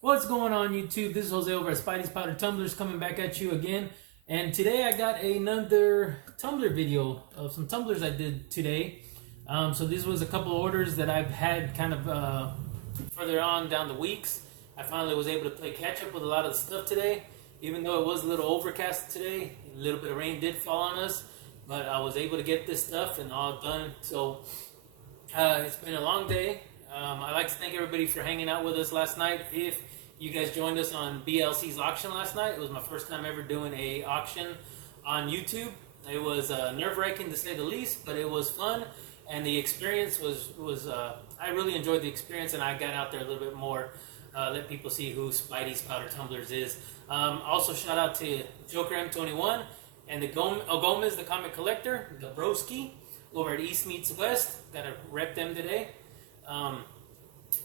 What's going on YouTube? This is Jose over at Spidey's Powder Tumblers coming back at you again. And today I got another tumbler video of some tumblers I did today. So this was a couple of orders that I've had kind of further on down the weeks. I finally was able to play catch up with a lot of the stuff today. Even though it was a little overcast today, a little bit of rain did fall on us. But I was able to get this stuff and all done. So it's been a long day. I'd like to thank everybody for hanging out with us last night. If you guys joined us on BLC's auction last night, it was my first time ever doing a auction on YouTube. It was nerve-wracking to say the least, but it was fun, and the experience was I really enjoyed the experience, and I got out there a little bit more, let people see who Spidey's Powder Tumblers is. Also, shout out to Joker M21 and the Gomez, the comic collector, the Broski, over at East Meets West. Got to rep them today.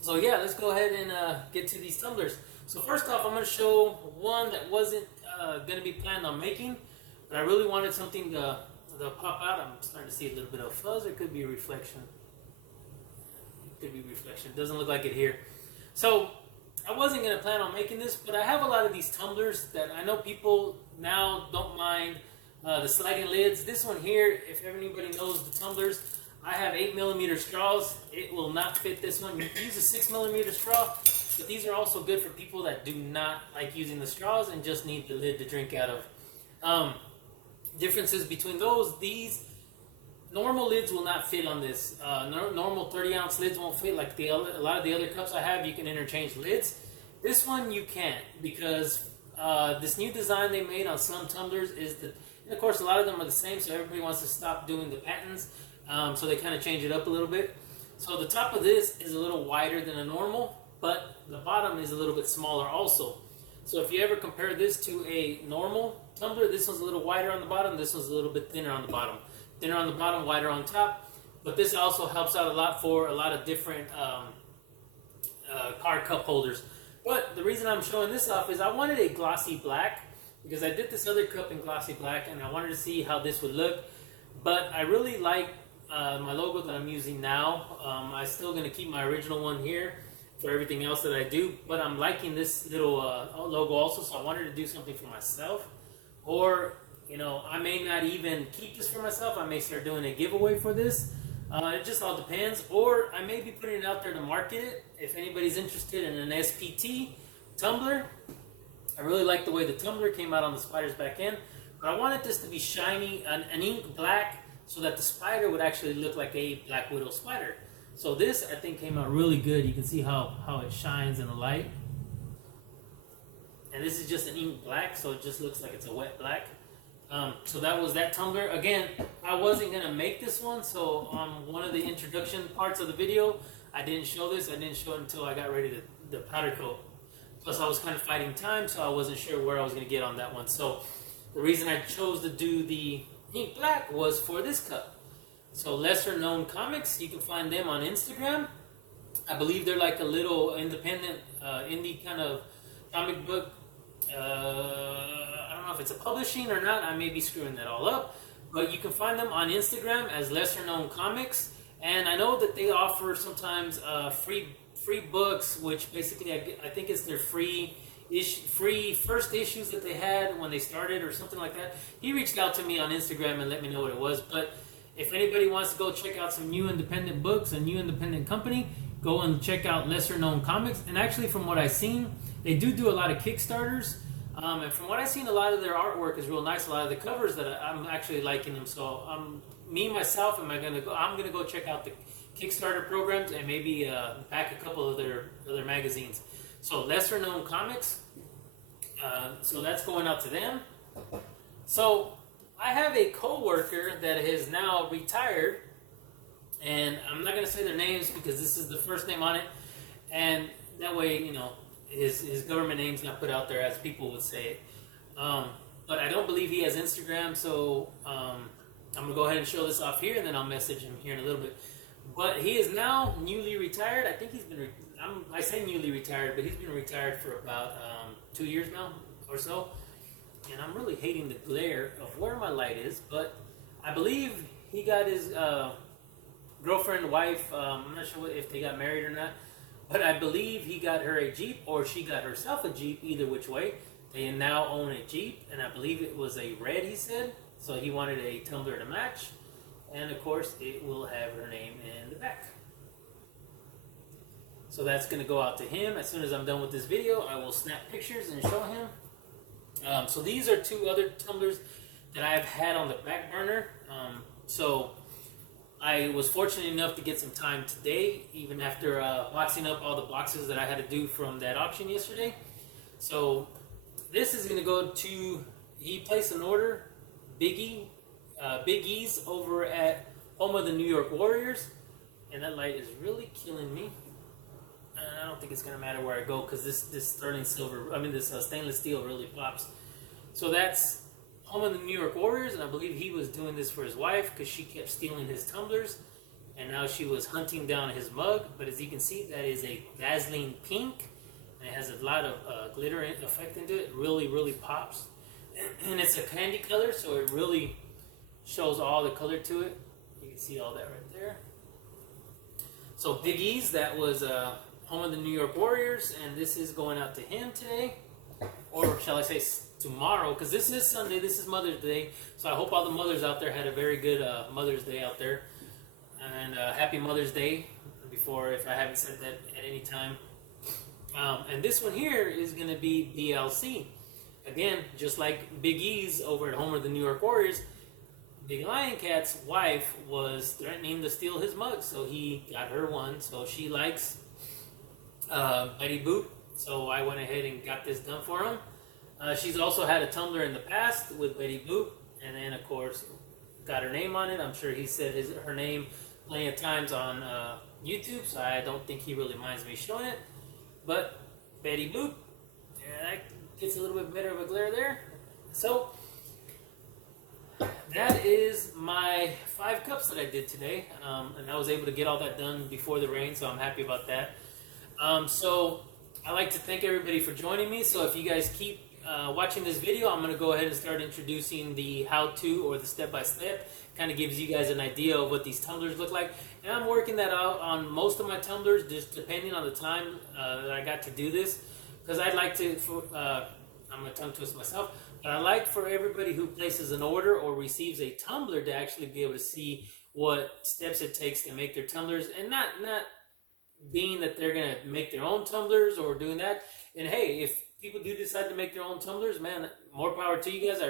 So yeah, let's go ahead and get to these tumblers. So first off, I'm going to show one that wasn't going to be planned on making, but I really wanted something to pop out. I'm starting to see a little bit of fuzz. It could be a reflection. It could be reflection. It doesn't look like it here. So I wasn't going to plan on making this, but I have a lot of these tumblers that I know people now don't mind the sliding lids. This one here, if anybody knows the tumblers, I have 8mm straws. It will not fit this one. You can use a 6mm straw, but these are also good for people that do not like using the straws and just need the lid to drink out of. Differences between those, these normal lids will not fit on this. Normal 30-ounce lids won't fit like a lot of the other cups I have. You can interchange lids. This one you can't, because this new design they made on some tumblers is that, and of course a lot of them are the same, so everybody wants to stop doing the patents. So they kind of change it up a little bit. So the top of this is a little wider than a normal, but the bottom is a little bit smaller also. So if you ever compare this to a normal tumbler, this one's a little wider on the bottom, this one's a little bit thinner on the bottom. Thinner on the bottom, wider on top. But this also helps out a lot for a lot of different car cup holders. But the reason I'm showing this off is I wanted a glossy black, because I did this other cup in glossy black and I wanted to see how this would look. But I really like my logo that I'm using now. I'm still going to keep my original one here for everything else that I do, but I'm liking this little logo also, so I wanted to do something for myself. Or, you know, I may not even keep this for myself. I may start doing a giveaway for this. It just all depends. Or I may be putting it out there to market it. If anybody's interested in an SPT tumbler, I really like the way the tumbler came out on the spider's back end, but I wanted this to be shiny, an ink black, so that the spider would actually look like a Black Widow spider. So this, I think, came out really good. You can see how it shines in the light. And this is just an ink black, so it just looks like it's a wet black. So that was that tumbler. Again, I wasn't going to make this one, so on one of the introduction parts of the video, I didn't show this. I didn't show it until I got ready to powder coat. Plus, I was kind of fighting time, so I wasn't sure where I was going to get on that one. So the reason I chose to do the ink black was for this cup. So Lesser Known Comics, you can find them on Instagram. I believe they're like a little independent indie kind of comic book. I don't know if it's a publishing or not. I may be screwing that all up, but you can find them on Instagram as Lesser Known Comics. And I know that they offer sometimes free books, which basically I think it's their free first issues that they had when they started or something like that. He reached out to me on Instagram and let me know what it was. But if anybody wants to go check out some new independent books, a new independent company, go and check out Lesser Known Comics. And actually, from what I've seen, they do a lot of Kickstarters. And from what I've seen, a lot of their artwork is real nice. A lot of the covers that I'm actually liking them. So me myself, I'm gonna go check out the Kickstarter programs and maybe back a couple of their magazines. So Lesser Known Comics, so that's going out to them. So I have a co-worker that is now retired, and I'm not going to say their names because this is the first name on it, and that way, you know, his government name's not put out there as people would say it. But I don't believe he has Instagram, so I'm going to go ahead and show this off here, and then I'll message him here in a little bit. But he is now newly retired. I think he's been, I say newly retired, but he's been retired for about 2 years now or so. And I'm really hating the glare of where my light is, but I believe he got his girlfriend, wife, I'm not sure if they got married or not, But I believe he got her a Jeep, or she got herself a Jeep, either which way. They now own a Jeep, and I believe it was a red, he said. So he wanted a tumbler to match. And of course, it will have her name in the back. So that's going to go out to him. As soon as I'm done with this video, I will snap pictures and show him. So these are two other tumblers that I've had on the back burner. So I was fortunate enough to get some time today, even after boxing up all the boxes that I had to do from that auction yesterday. So this is going to go to, he placed an order, Bigeezz over at home of the New York Warriors. And that light is really killing me. I don't think it's going to matter where I go, because this sterling silver, this stainless steel really pops. So that's home of the New York Warriors, and I believe he was doing this for his wife because she kept stealing his tumblers, and now she was hunting down his mug. But as you can see, that is a dazzling pink, and it has a lot of glitter effect into it. It really, really pops. And it's a candy color, so it really shows all the color to it. You can see all that right there. So Bigeezz, that was home of the New York Warriors, and this is going out to him today, or shall I say tomorrow, because this is Sunday, this is Mother's Day. So I hope all the mothers out there had a very good Mother's Day out there, and happy Mother's Day, before, if I haven't said that at any time. And this one here is going to be DLC. Again, just like Bigeezz over at home of the New York Warriors, Biglioncat's wife was threatening to steal his mug, so he got her one. So she likes Betty Boop, so I went ahead and got this done for him. She's also had a tumbler in the past with Betty Boop, and then of course got her name on it. I'm sure he said her name plenty of times on YouTube, so I don't think he really minds me showing it. But Betty Boop, yeah, that gets a little bit better of a glare there. So that is my 5 cups that I did today, and I was able to get all that done before the rain, so I'm happy about that. So I'd like to thank everybody for joining me. So if you guys keep watching this video, I'm going to go ahead and start introducing the how-to, or the step-by-step. Kind of gives you guys an idea of what these tumblers look like. And I'm working that out on most of my tumblers, just depending on the time that I got to do this. Because I'd like to, I'm going to tongue twist myself, but I like for everybody who places an order or receives a tumbler to actually be able to see what steps it takes to make their tumblers, and not being that they're going to make their own tumblers or doing that. And hey, if people do decide to make their own tumblers, man, more power to you guys. I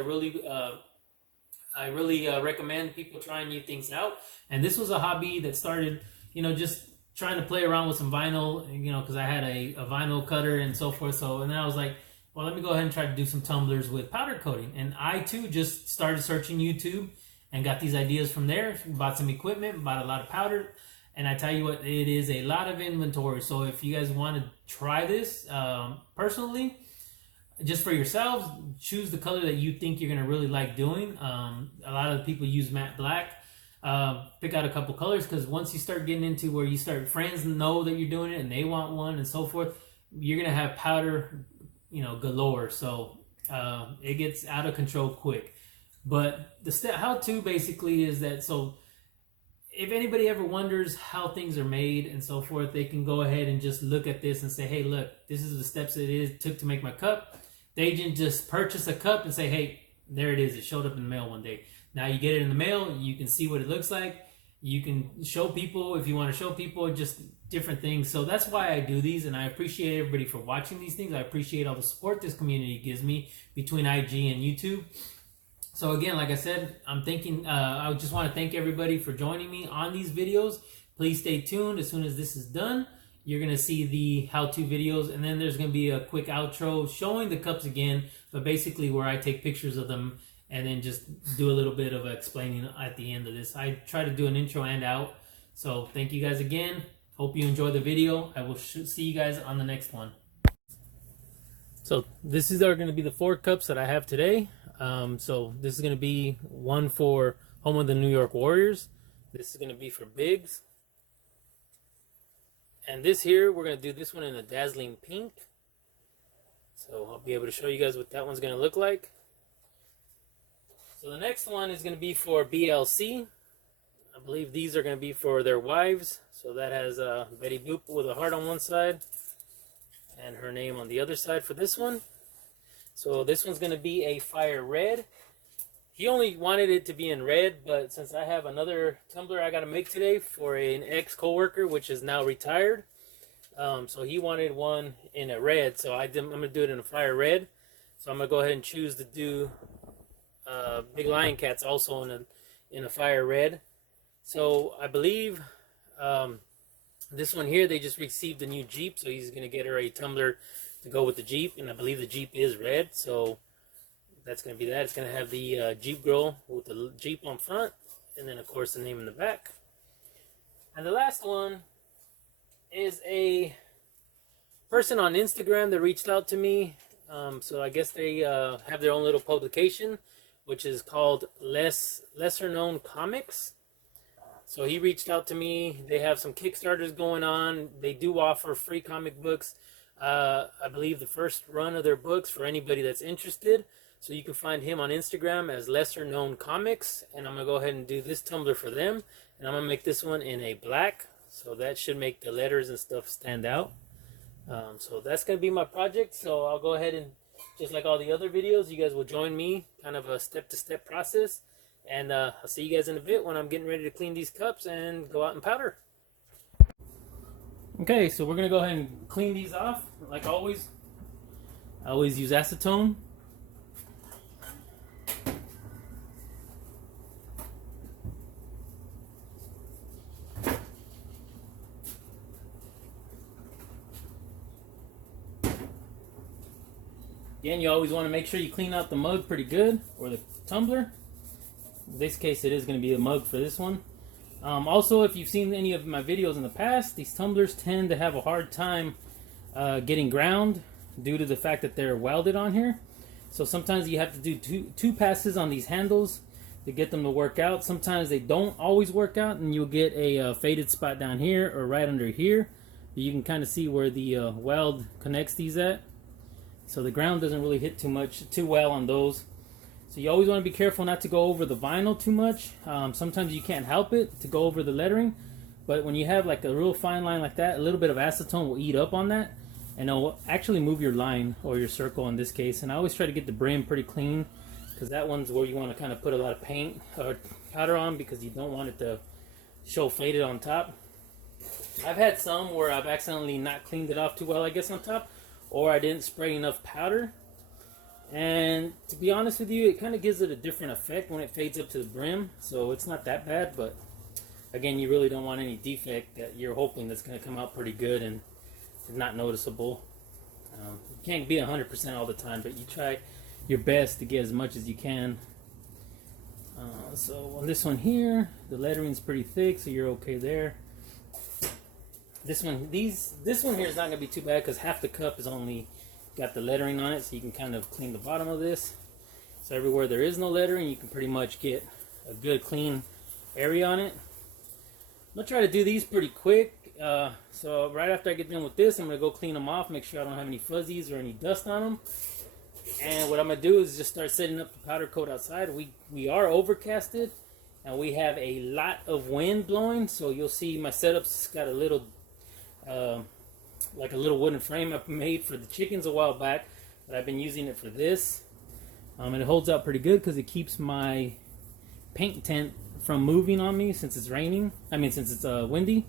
really recommend people trying new things out. And this was a hobby that started, just trying to play around with some vinyl, because I had a vinyl cutter and so forth. So, and then I was like, well, let me go ahead and try to do some tumblers with powder coating. And I too just started searching YouTube and got these ideas from there. Bought some equipment, bought a lot of powder. And I tell you what, it is a lot of inventory. So if you guys want to try this personally, just for yourselves, choose the color that you think you're going to really like doing. A lot of people use matte black. Pick out a couple colors, because once you start getting into where you start, friends know that you're doing it and they want one and so forth, you're going to have powder, galore. So it gets out of control quick. But the step how-to basically is that, so if anybody ever wonders how things are made and so forth, they can go ahead and just look at this and say, hey, look, this is the steps it took to make my cup. They didn't just purchase a cup and say, hey, there it is. It showed up in the mail one day. Now you get it in the mail. You can see what it looks like. You can show people if you want to show people, just different things. So that's why I do these, and I appreciate everybody for watching these things. I appreciate all the support this community gives me between IG and YouTube. So again, like I said, I'm thinking, I just want to thank everybody for joining me on these videos. Please stay tuned. As soon as this is done, you're going to see the how-to videos, and then there's going to be a quick outro showing the cups again, but basically where I take pictures of them and then just do a little bit of explaining at the end of this. I try to do an intro and out. So thank you guys again. Hope you enjoy the video. I will see you guys on the next one. So this is going to be the 4 cups that I have today. So this is going to be one for home of the New York Warriors. This is going to be for Bigeezz. And this here, we're going to do this one in a dazzling pink. So I'll be able to show you guys what that one's going to look like. So the next one is going to be for BLC. I believe these are going to be for their wives. So that has Betty Boop with a heart on one side and her name on the other side for this one. So this one's going to be a fire red. He only wanted it to be in red, but since I have another tumbler I got to make today for an ex-coworker, which is now retired, so he wanted one in a red, so I'm going to do it in a fire red. So I'm going to go ahead and choose to do Biglioncats also in a fire red. So I believe this one here, they just received a new Jeep, so he's going to get her a tumbler to go with the Jeep, and I believe the Jeep is red, so that's going to be that. It's going to have the Jeep girl with the Jeep on front, and then of course the name in the back. And the last one is a person on Instagram that reached out to me. So I guess they have their own little publication, which is called Lesser Known Comics. So he reached out to me. They have some Kickstarters going on. They do offer free comic books. I believe the first run of their books for anybody that's interested. So you can find him on Instagram as Lesser Known Comics. And I'm going to go ahead and do this tumbler for them. And I'm going to make this one in a black. So that should make the letters and stuff stand out. So that's going to be my project. So I'll go ahead and, just like all the other videos, you guys will join me. Kind of a step-to-step process. And I'll see you guys in a bit when I'm getting ready to clean these cups and go out and powder. Okay, so we're going to go ahead and clean these off. Like always, I always use acetone. Again, you always want to make sure you clean out the mug pretty good, or the tumbler. In this case, it is going to be a mug for this one. Also, if you've seen any of my videos in the past, these tumblers tend to have a hard time getting ground due to the fact that they're welded on here. So sometimes you have to do two passes on these handles to get them to work out. Sometimes they don't always work out, and you'll get a faded spot down here or right under here. You can kind of see where the weld connects these at. So the ground doesn't really hit too well on those. So you always want to be careful not to go over the vinyl too much. Sometimes you can't help it to go over the lettering. But when you have like a real fine line like that, a little bit of acetone will eat up on that. And it'll actually move your line or your circle in this case. And I always try to get the brim pretty clean, because that one's where you want to kind of put a lot of paint or powder on, because you don't want it to show faded on top. I've had some where I've accidentally not cleaned it off too well, I guess, on top. Or I didn't spray enough powder. And to be honest with you, it kind of gives it a different effect when it fades up to the brim. So it's not that bad, but again, you really don't want any defect that you're hoping that's going to come out pretty good and not noticeable. You can't be 100% all the time, but you try your best to get as much as you can. So on this one here, the lettering's pretty thick, so you're okay there. This one here is not going to be too bad, because half the cup is only got the lettering on it, so you can kind of clean the bottom of this. So everywhere there is no lettering, you can pretty much get a good clean area on it. I'm going to try to do these pretty quick. So right after I get done with this, I'm going to go clean them off, make sure I don't have any fuzzies or any dust on them. And what I'm going to do is just start setting up the powder coat outside. We are overcasted, and we have a lot of wind blowing, so you'll see my setup's got a little like a little wooden frame I made for the chickens a while back, but I've been using it for this. And it holds out pretty good because it keeps my paint tent from moving on me since it's raining. Since it's windy.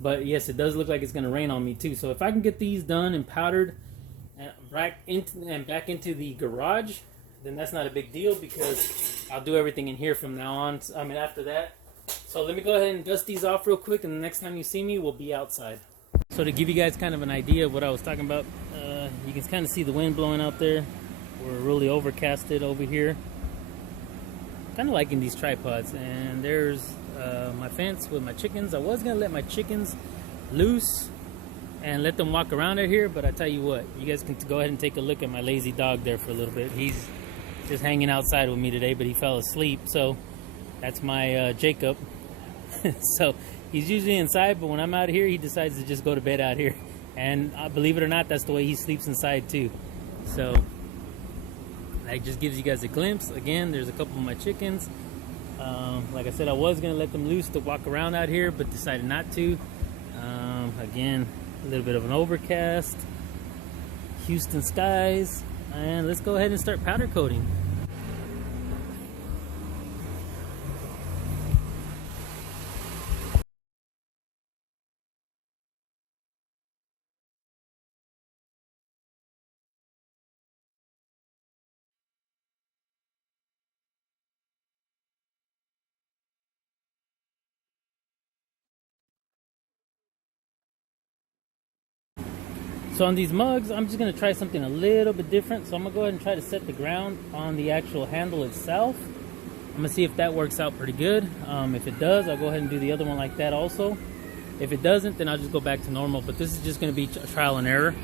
But yes, it does look like it's going to rain on me too. So if I can get these done and powdered and back into the garage, then that's not a big deal, because I'll do everything in here from now on. After that. So let me go ahead and dust these off real quick, and the next time you see me, we'll be outside. So to give you guys kind of an idea of what I was talking about, you can kind of see the wind blowing out there. We're really overcasted over here. Kind of liking these tripods. And there's my fence with my chickens. I was going to let my chickens loose and let them walk around out here, but I tell you what, you guys can go ahead and take a look at my lazy dog there for a little bit. He's just hanging outside with me today, but he fell asleep. So that's my Jacob. So he's usually inside, but when I'm out here, he decides to just go to bed out here. And believe it or not, that's the way he sleeps inside too. So that just gives you guys a glimpse. Again, there's a couple of my chickens. Like I said, I was gonna let them loose to walk around out here, but decided not to. Again, a little bit of an overcast, Houston skies, and let's go ahead and start powder coating. So on these mugs, I'm just gonna try something a little bit different. So I'm gonna go ahead and try to set the ground on the actual handle itself. I'm gonna see if that works out pretty good. If it does, I'll go ahead and do the other one like that also. If it doesn't, then I'll just go back to normal. But this is just gonna be trial and error.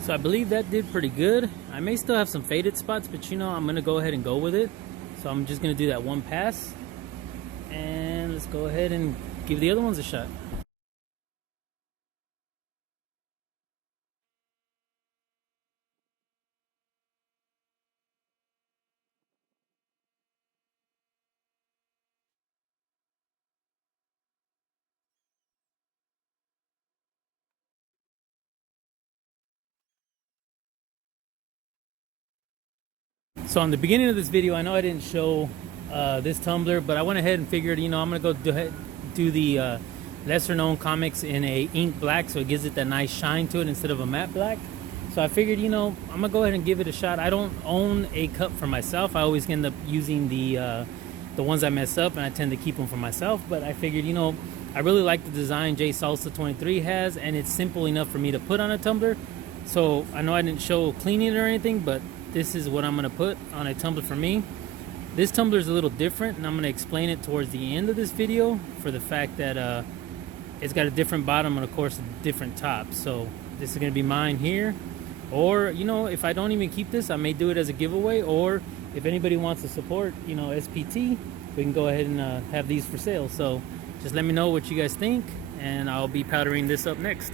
So I believe that did pretty good. I may still have some faded spots, but you know, I'm gonna go ahead and go with it. So I'm just gonna do that one pass. And let's go ahead and give the other ones a shot. So on the beginning of this video, I know I didn't show this tumbler, but I went ahead and figured, you know, I'm gonna go do the lesser known comics in a ink black, so it gives it that nice shine to it instead of a matte black. So I figured, you know, I'm gonna go ahead and give it a shot. I don't own a cup for myself. I always end up using the ones I mess up, and I tend to keep them for myself. But I figured, you know, I really like the design J Salsa 23 has, and it's simple enough for me to put on a tumbler. So I know I didn't show cleaning it or anything, but this is what I'm gonna put on a tumbler for me. This tumbler is a little different, and I'm gonna explain it towards the end of this video for the fact that it's got a different bottom and of course a different top. So this is gonna be mine here. Or, you know, if I don't even keep this, I may do it as a giveaway, or if anybody wants to support, you know, SPT, we can go ahead and have these for sale. So just let me know what you guys think, and I'll be powdering this up next.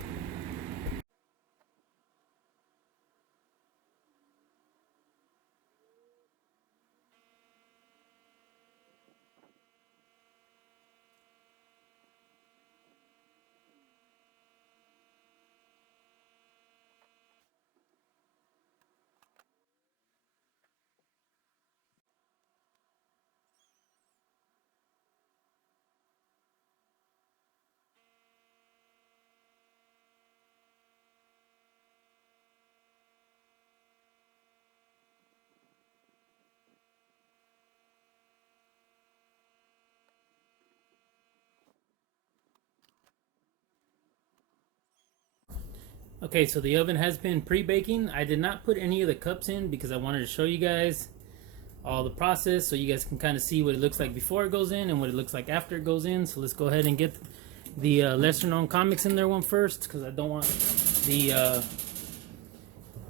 Okay, so the oven has been pre-baking. I did not put any of the cups in because I wanted to show you guys all the process so you guys can kind of see what it looks like before it goes in and what it looks like after it goes in. So let's go ahead and get the lesser known comics in there one first, because I don't want the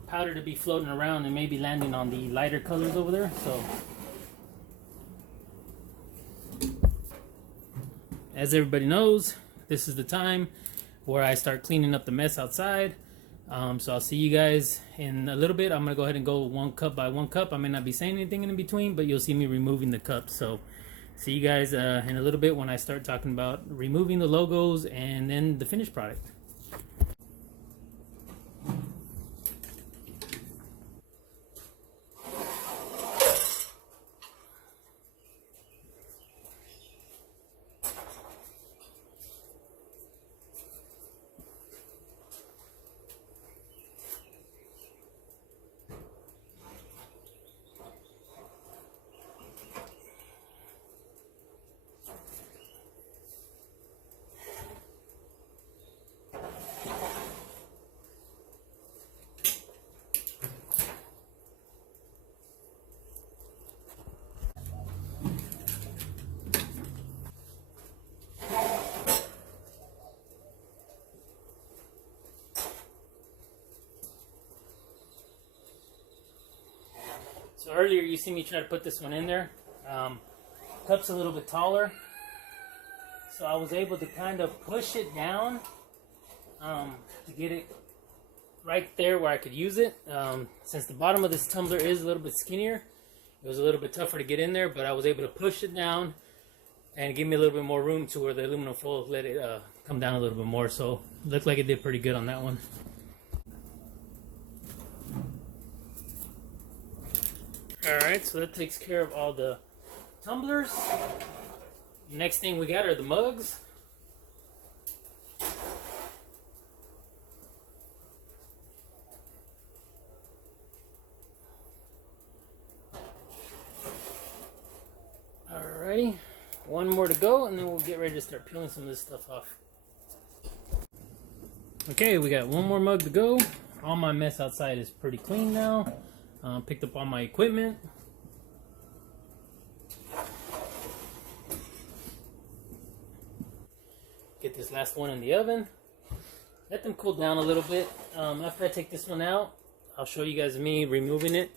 powder to be floating around and maybe landing on the lighter colors over there. So as everybody knows, this is the time where I start cleaning up the mess outside. So I'll see you guys in a little bit. I'm gonna go ahead and go one cup by one cup. I may not be saying anything in between, but you'll see me removing the cups. So see you guys in a little bit when I start talking about removing the logos and then the finished product. So earlier you see me try to put this one in there. Cup's a little bit taller, so I was able to kind of push it down to get it right there where I could use it. Since the bottom of this tumbler is a little bit skinnier, it was a little bit tougher to get in there, but I was able to push it down and give me a little bit more room to where the aluminum foil let it come down a little bit more. So it looked like it did pretty good on that one. Alright, so that takes care of all the tumblers. Next thing we got are the mugs. Alrighty, one more to go and then we'll get ready to start peeling some of this stuff off. Okay, we got one more mug to go. All my mess outside is pretty clean now. Picked up all my equipment. Get this last one in the oven. Let them cool down a little bit. After I take this one out, I'll show you guys me removing it.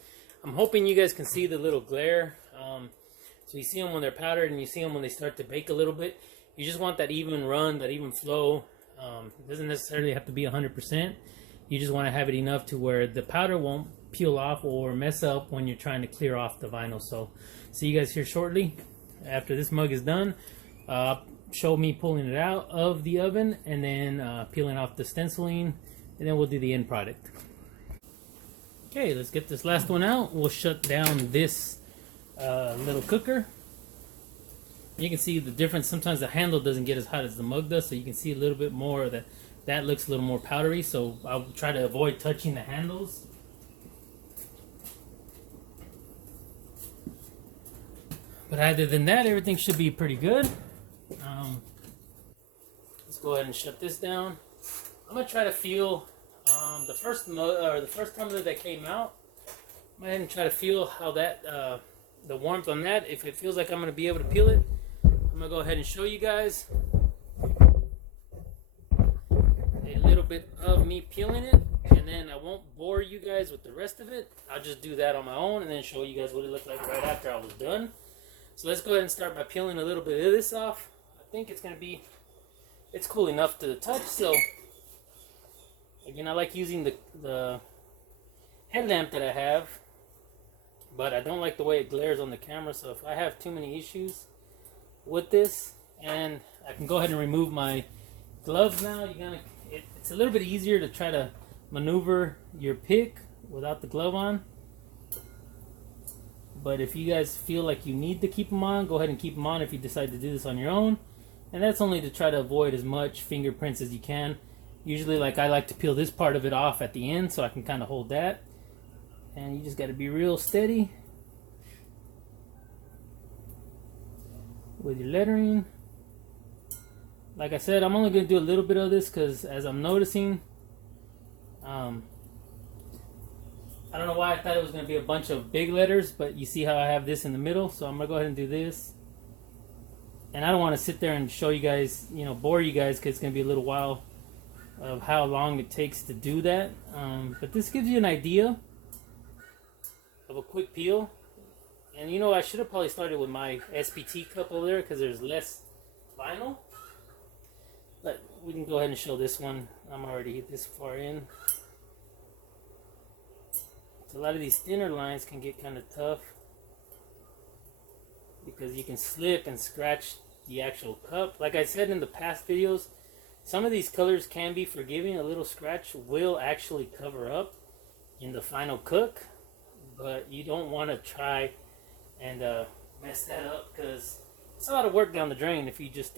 I'm hoping you guys can see the little glare. So you see them when they're powdered and you see them when they start to bake a little bit. You just want that even run, that even flow. It doesn't necessarily have to be 100%. You just want to have it enough to where the powder won't peel off or mess up when you're trying to clear off the vinyl. So see you guys here shortly after this mug is done. Show me pulling it out of the oven and then peeling off the stenciling, and then we'll do the end product. Okay, let's get this last one out. We'll shut down this little cooker. You can see the difference. Sometimes the handle doesn't get as hot as the mug does, so you can see a little bit more that looks a little more powdery. So I'll try to avoid touching the handles. But other than that, everything should be pretty good. Let's go ahead and shut this down. I'm gonna try to feel the first tumbler that came out. I'm gonna go ahead and try to feel how that the warmth on that. If it feels like I'm gonna be able to peel it, I'm gonna go ahead and show you guys a little bit of me peeling it, and then I won't bore you guys with the rest of it. I'll just do that on my own and then show you guys what it looked like right after I was done. So let's go ahead and start by peeling a little bit of this off. I think it's cool enough to the touch. So again, I like using the headlamp that I have, but I don't like the way it glares on the camera. So if I have too many issues with this, and I can go ahead and remove my gloves now. It's a little bit easier to try to maneuver your pick without the glove on. But if you guys feel like you need to keep them on, go ahead and keep them on if you decide to do this on your own. And that's only to try to avoid as much fingerprints as you can. Usually, like, I like to peel this part of it off at the end so I can kind of hold that. And you just got to be real steady with your lettering. Like I said, I'm only going to do a little bit of this because as I'm noticing, I don't know why I thought it was going to be a bunch of big letters, but you see how I have this in the middle, so I'm going to go ahead and do this. And I don't want to sit there and show you guys, bore you guys, because it's going to be a little while of how long it takes to do that. But this gives you an idea of a quick peel. And I should have probably started with my SPT cup over there because there's less vinyl. But we can go ahead and show this one. I'm already this far in. So a lot of these thinner lines can get kind of tough because you can slip and scratch the actual cup. Like I said in the past videos, some of these colors can be forgiving. A little scratch will actually cover up in the final cook, but you don't want to try and mess that up because it's a lot of work down the drain if you just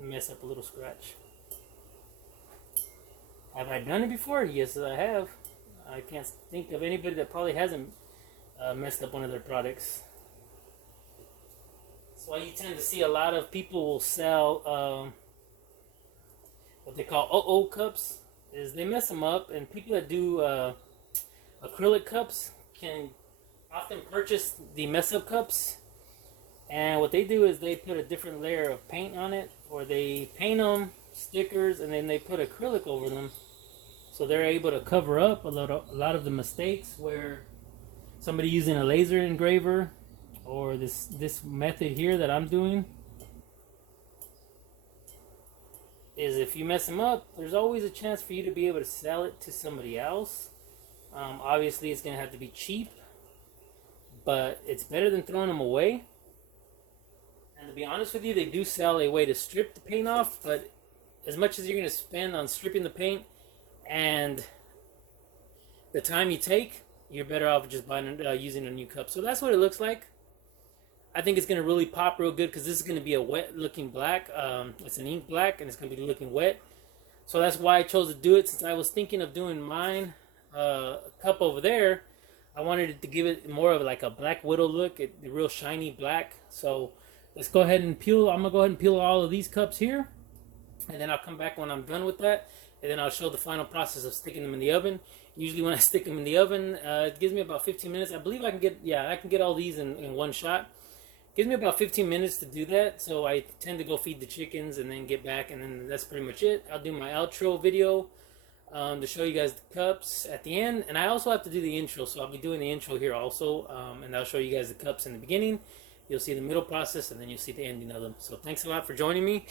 mess up a little scratch. Have I done it before? Yes, I have. I can't think of anybody that probably hasn't messed up one of their products. That's why you tend to see a lot of people will sell what they call OO cups. Is they mess them up, and people that do acrylic cups can often purchase the mess up cups. And what they do is they put a different layer of paint on it, or they paint them stickers, and then they put acrylic over them. So they're able to cover up a lot of the mistakes where somebody using a laser engraver or this method here that I'm doing, is if you mess them up, there's always a chance for you to be able to sell it to somebody else. Obviously, it's going to have to be cheap, but it's better than throwing them away. And to be honest with you, they do sell a way to strip the paint off, but as much as you're going to spend on stripping the paint and the time you take, you're better off just buying using a new cup. So that's what it looks like. I think it's going to really pop real good because this is going to be a wet looking black. It's an ink black and it's going to be looking wet. So that's why I chose to do it, since I was thinking of doing mine cup over there. I wanted it to give it more of like a Black Widow look, the real shiny black. So let's go ahead and peel. I'm going to go ahead and peel all of these cups here. And then I'll come back when I'm done with that. And then I'll show the final process of sticking them in the oven. Usually when I stick them in the oven, it gives me about 15 minutes. I believe I can get all these in one shot. It gives me about 15 minutes to do that. So I tend to go feed the chickens and then get back. And then that's pretty much it. I'll do my outro video to show you guys the cups at the end. And I also have to do the intro. So I'll be doing the intro here also. And I'll show you guys the cups in the beginning. You'll see the middle process, and then you'll see the ending of them. So thanks a lot for joining me.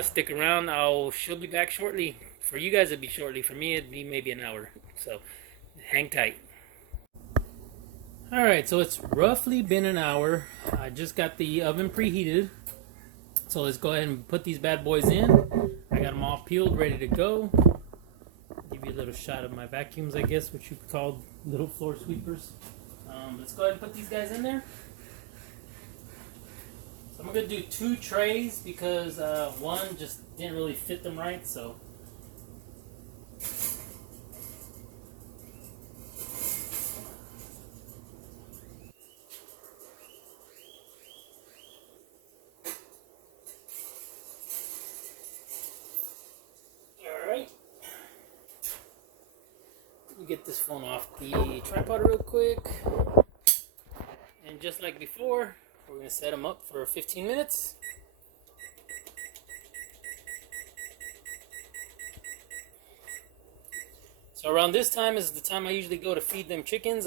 Stick around. She'll be back shortly. For you guys, it'd be shortly. For me, it'd be maybe an hour. So hang tight. Alright, so it's roughly been an hour. I just got the oven preheated. So let's go ahead and put these bad boys in. I got them all peeled, ready to go. Give you a little shot of my vacuums, I guess, which you could call little floor sweepers. Let's go ahead and put these guys in there. So I'm going to do 2 trays because one just didn't really fit them right, so. Alright. Let me get this phone off the tripod real quick. And just like before, we're going to set them up for 15 minutes. So around this time is the time I usually go to feed them chickens.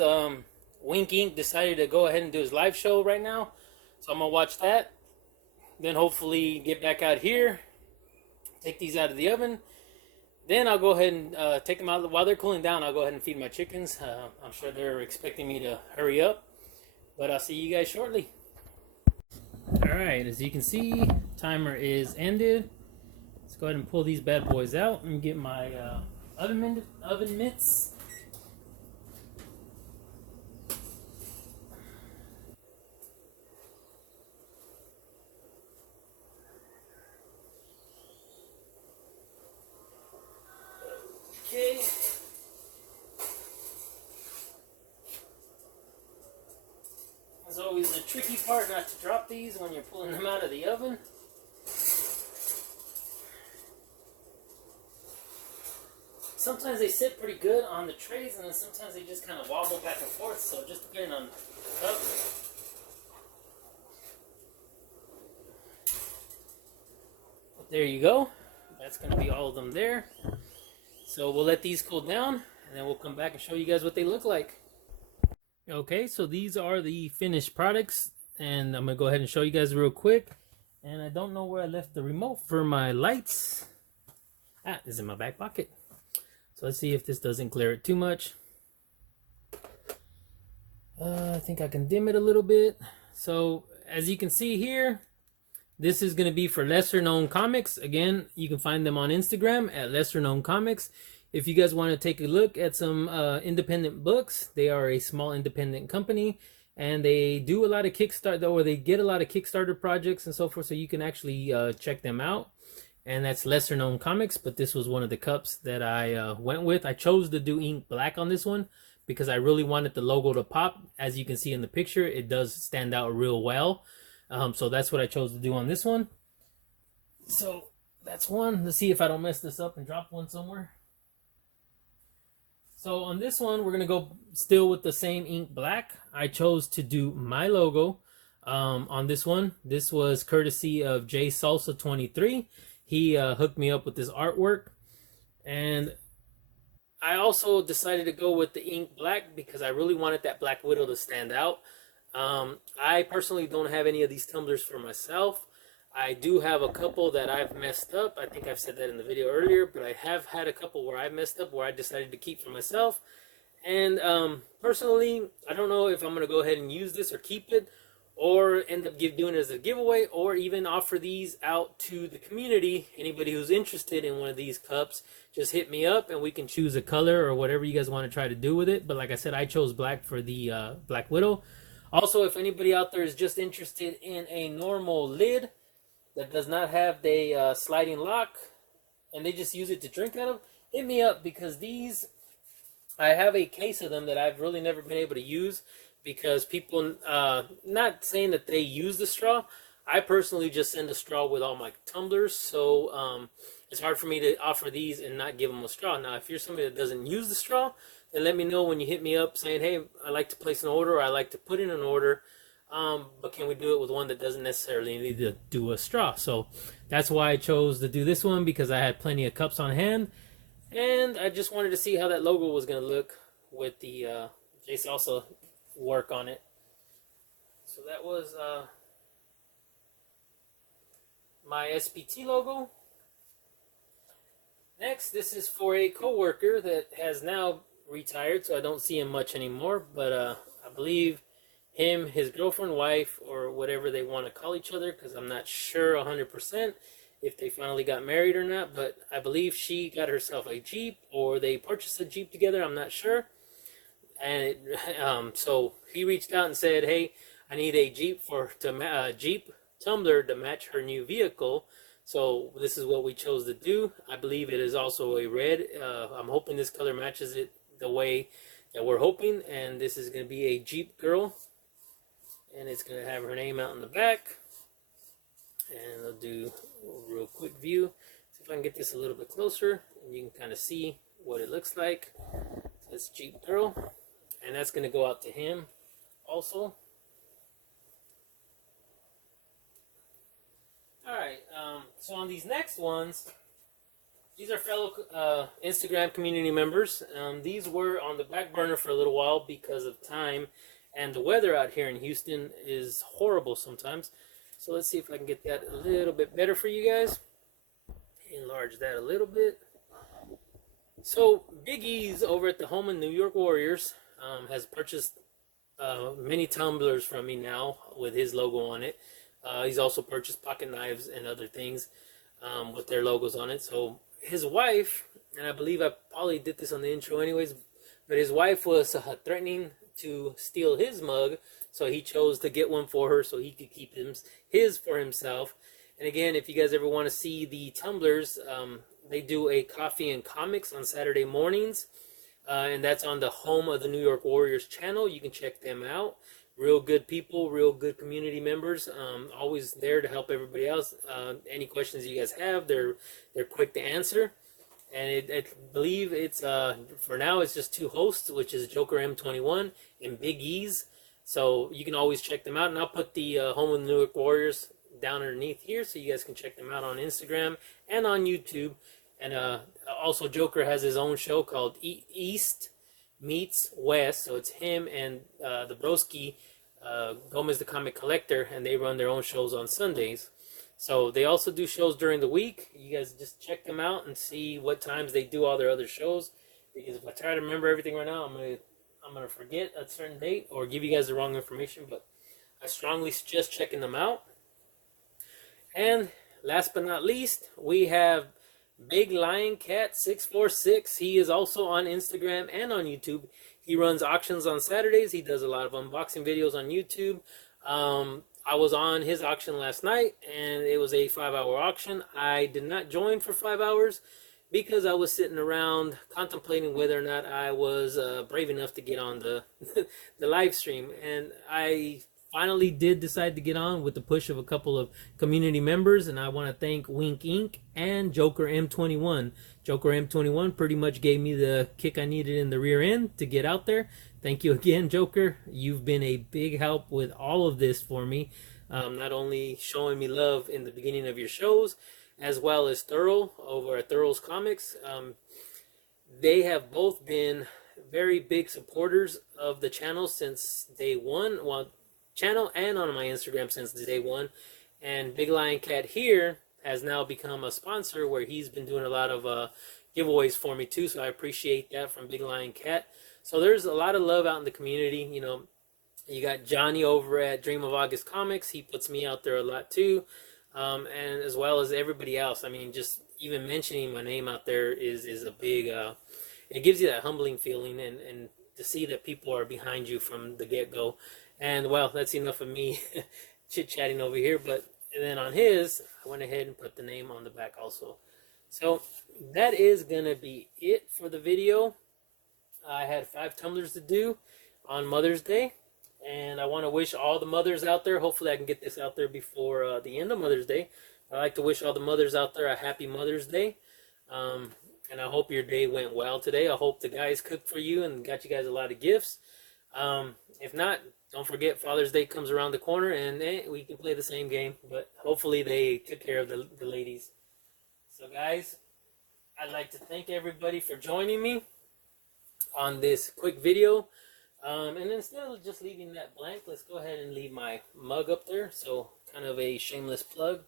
Wink Ink decided to go ahead and do his live show right now. So I'm going to watch that. Then hopefully get back out here. Take these out of the oven. Then I'll go ahead and take them out. While they're cooling down, I'll go ahead and feed my chickens. I'm sure they're expecting me to hurry up. But I'll see you guys shortly. Alright, as you can see, timer is ended. Let's go ahead and pull these bad boys out and get my oven mitts. Okay. As always, the tricky part not to drop these when you're pulling them out of the oven. Sometimes they sit pretty good on the trays, and then sometimes they just kind of wobble back and forth, so just depending on the cup. But there you go. That's going to be all of them there. So we'll let these cool down, and then we'll come back and show you guys what they look like. Okay, so these are the finished products, and I'm going to go ahead and show you guys real quick. And I don't know where I left the remote for my lights. It's in my back pocket. So let's see if this doesn't glare it too much. I think I can dim it a little bit. So as you can see here, this is going to be for lesser known comics. Again, you can find them on Instagram at lesser known comics. If you guys want to take a look at some independent books, they are a small independent company, and they do a lot of Kickstarter, or they get a lot of Kickstarter projects and so forth, so you can actually check them out. And that's lesser known comics, but this was one of the cups that I went with. I chose to do ink black on this one because I really wanted the logo to pop. As you can see in the picture, it does stand out real well. So that's what I chose to do on this one. So that's one. Let's see if I don't mess this up and drop one somewhere. So on this one, we're going to go still with the same ink black. I chose to do my logo on this one. This was courtesy of J Salsa 23. He hooked me up with this artwork. And I also decided to go with the ink black because I really wanted that Black Widow to stand out. I personally don't have any of these tumblers for myself. I do have a couple that I've messed up. I think I've said that in the video earlier, but I have had a couple where I messed up where I decided to keep for myself. And personally, I don't know if I'm going to go ahead and use this or keep it, or end up doing it as a giveaway, or even offer these out to the community. Anybody who's interested in one of these cups, just hit me up and we can choose a color or whatever you guys want to try to do with it. But like I said, I chose black for the Black Widow. Also, if anybody out there is just interested in a normal lid that does not have the sliding lock and they just use it to drink out of, hit me up, because these, I have a case of them that I've really never been able to use because people, not saying that they use the straw. I personally just send a straw with all my tumblers, so it's hard for me to offer these and not give them a straw. Now, if you're somebody that doesn't use the straw, then let me know when you hit me up saying, hey, I like to place an order, or I like to put in an order, but can we do it with one that doesn't necessarily need to do a straw? So that's why I chose to do this one, because I had plenty of cups on hand, and I just wanted to see how that logo was going to look with the J Salsa work on it. So that was my SPT logo. Next, this is for a co-worker that has now retired, so I don't see him much anymore, but I believe him, his girlfriend, wife, or whatever they want to call each other, because I'm not sure 100% if they finally got married or not, but I believe she got herself a Jeep, or they purchased a Jeep together, I'm not sure. And so he reached out and said, hey, I need a Jeep Jeep tumbler to match her new vehicle. So this is what we chose to do. I believe it is also a red. I'm hoping this color matches it the way that we're hoping. And this is going to be a Jeep girl. And it's going to have her name out in the back. And I'll do a real quick view. See if I can get this a little bit closer. And you can kind of see what it looks like. So it's Jeep girl. And that's going to go out to him also. Alright, so on these next ones, these are fellow Instagram community members. These were on the back burner for a little while because of time, and the weather out here in Houston is horrible sometimes. So let's see if I can get that a little bit better for you guys. Enlarge that a little bit. So Bigeezz over at the home of New York Warriors has purchased many tumblers from me now with his logo on it. He's also purchased pocket knives and other things with their logos on it. So his wife, and I believe I probably did this on the intro anyways, but his wife was threatening to steal his mug, so he chose to get one for her so he could keep his for himself. And again, if you guys ever want to see the tumblers, they do a coffee and comics on Saturday mornings, and that's on the home of the New York Warriors channel. You can check them out. Real good people, real good community members, always there to help everybody else. Any questions you guys have, they're quick to answer. And I believe it's for now it's just two hosts, which is Joker M21 and Bigeezz. So you can always check them out, and I'll put the home of the New York Warriors down underneath here, so you guys can check them out on Instagram and on YouTube. And also Joker has his own show called East Meets West, so it's him and the broski Gomez the Comic Collector, and they run their own shows on Sundays. So they also do shows during the week. You guys just check them out and see what times they do all their other shows, because if I try to remember everything right now, I'm gonna forget a certain date or give you guys the wrong information. But I strongly suggest checking them out. And last but not least, we have Biglioncat 646. He is also on Instagram and on YouTube. He runs auctions on Saturdays. He does a lot of unboxing videos on YouTube. I was on his auction last night, and it was a 5-hour auction. I did not join for 5 hours because I was sitting around contemplating whether or not I was brave enough to get on the the live stream. And I finally did decide to get on with the push of a couple of community members, and I want to thank Wink Inc. and Joker M21. Joker M21 pretty much gave me the kick I needed in the rear end to get out there. Thank you again, Joker. You've been a big help with all of this for me. Not only showing me love in the beginning of your shows, as well as Thorough over at Thorough's Comics. they have both been very big supporters of the channel since day one. Well, channel and on my Instagram since day one. And Biglioncat here has now become a sponsor where he's been doing a lot of giveaways for me too. So I appreciate that from Biglioncat. So there's a lot of love out in the community. You know, you got Johnny over at Dream of August Comics. He puts me out there a lot too. And as well as everybody else. I mean, just even mentioning my name out there is a big, it gives you that humbling feeling, and to see that people are behind you from the get-go. And well, that's enough of me chit-chatting over here. But then on his, I went ahead and put the name on the back also. So that is going to be it for the video. I had 5 tumblers to do on Mother's Day. And I want to wish all the mothers out there, hopefully I can get this out there before the end of Mother's Day. I'd like to wish all the mothers out there a happy Mother's Day. And I hope your day went well today. I hope the guys cooked for you and got you guys a lot of gifts. If not, don't forget Father's Day comes around the corner, and we can play the same game. But hopefully they took care of the ladies. So guys, I'd like to thank everybody for joining me on this quick video. And instead of just leaving that blank, let's go ahead and leave my mug up there. So kind of a shameless plug.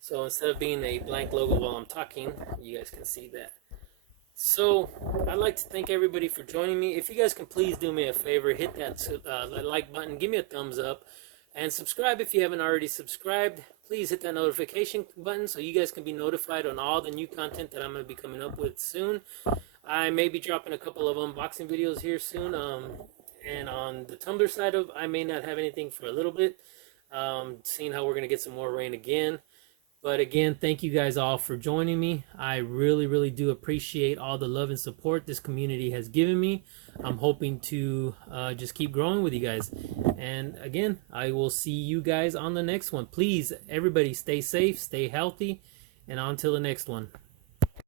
So instead of being a blank logo while I'm talking, you guys can see that. So I'd like to thank everybody for joining me. If you guys can please do me a favor, hit that like button, give me a thumbs up, and subscribe if you haven't already subscribed. Please hit that notification button so you guys can be notified on all the new content that I'm going to be coming up with soon. I may be dropping a couple of unboxing videos here soon. And on the Tumblr side of, I may not have anything for a little bit. Seeing how we're going to get some more rain again. But again, thank you guys all for joining me. I really, really do appreciate all the love and support this community has given me. I'm hoping to just keep growing with you guys. And again, I will see you guys on the next one. Please, everybody, stay safe, stay healthy, and on till the next one.